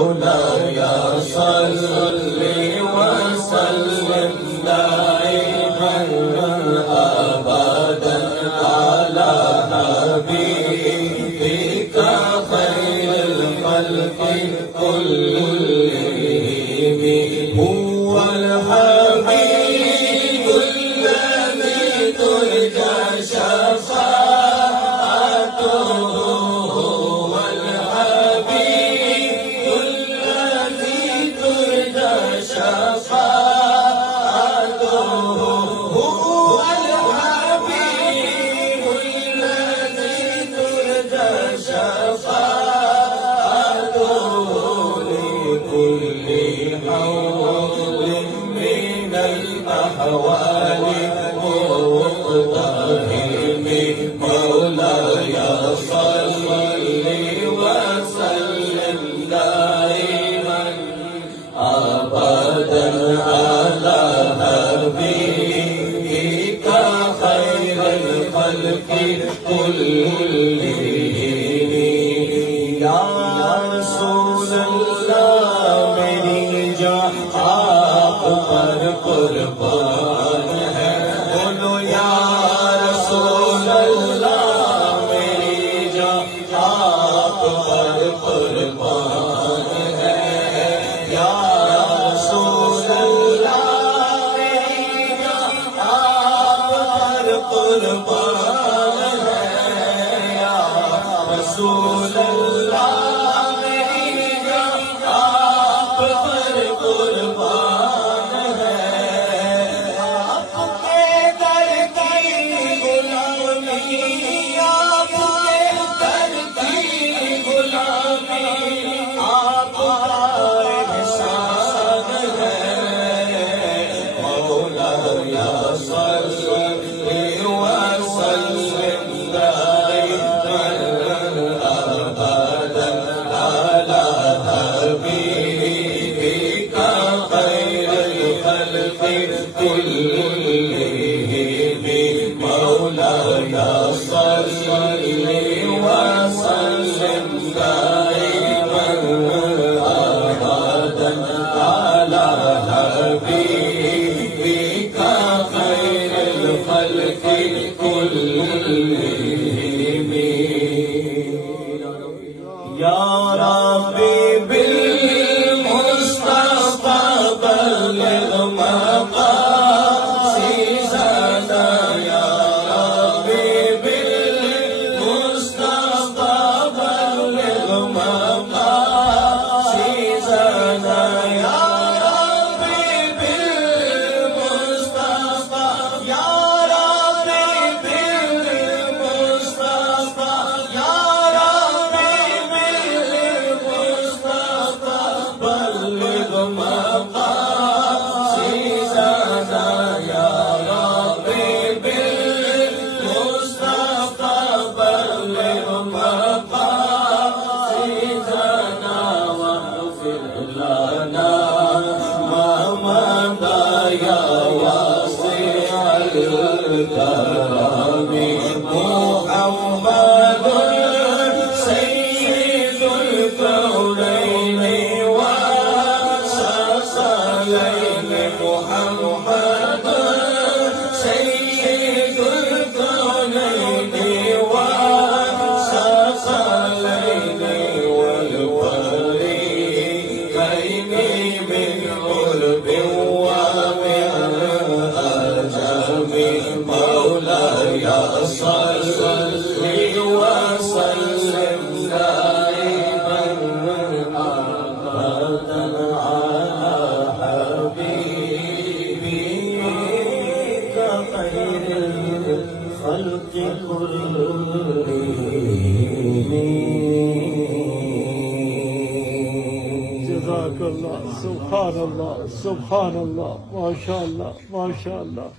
مولاي صل وسلم دائما أبدا على حبيبك خير الخلق كلهم. هو الحبيب الذي ترجى شفاعته، هو الحبيب الذي ترجى شفاعته، هو الحبيب الذي ترجى شفاعته، لكل حول من الأحوال مقتحم. مولاي صل وسلم دائما أبدا على حبيبك خير الخلق كلهم. يا رسول الله मेरी जान आप पर कुर्बान है, बोलो या रसूल अल्लाह मेरी जान आप पर कुर्बान है। या रसूल अल्लाह मेरी जान आप पर कुर्बान है। या रसूल अल्लाह मेरी जान आप पर कुर्बान है। आपके दर की गुलामी, आपके दर की गुलामी आपका एहसान है। मौलाय सल्ल वसल्लिम दाइमन अबदन अला हबीबिका खैरुल खल्क़ि कुल्लिहिम। मौलाय सल्ल वसल्लिम दाइमन अबदन अला हबीबिका खैरुल खल्क़ि कुल्लिहिम। या रब्बी बिल मुस्तफा बल्लिग मक़ासिदना। या रब्बी बिल मुस्तफा बल्लिग मक़ासिदना। या रब्बी बिल मुस्तफा, या रब्बी बिल मुस्तफा, या रब्बी बिल मुस्तफा बल्लिग मक़ासिदना। या रब्बी बिल मुस्तफा बल्लिग मक़ासिदना। वाग़फ़िर लना मा मदा या वासिअल करम। मुहम्मदुन सय्यिदुल कौनैन वसक़लैन। मुहम्मदुन सय्यिदुल कौनैन वसक़लैन वल फ़रीक़ैन मिन क़ुर्बिन व मिन अजम। मौलाय सल्ल वसल्लिम दाइमन अबदन अला हबीबिका खैरुल खल्क़ि कुल्लिहिम। जज़ाकल्लाह, सुभान अल्लाह, सुभान अल्लाह, माशा अल्लाह, माशा अल्लाह।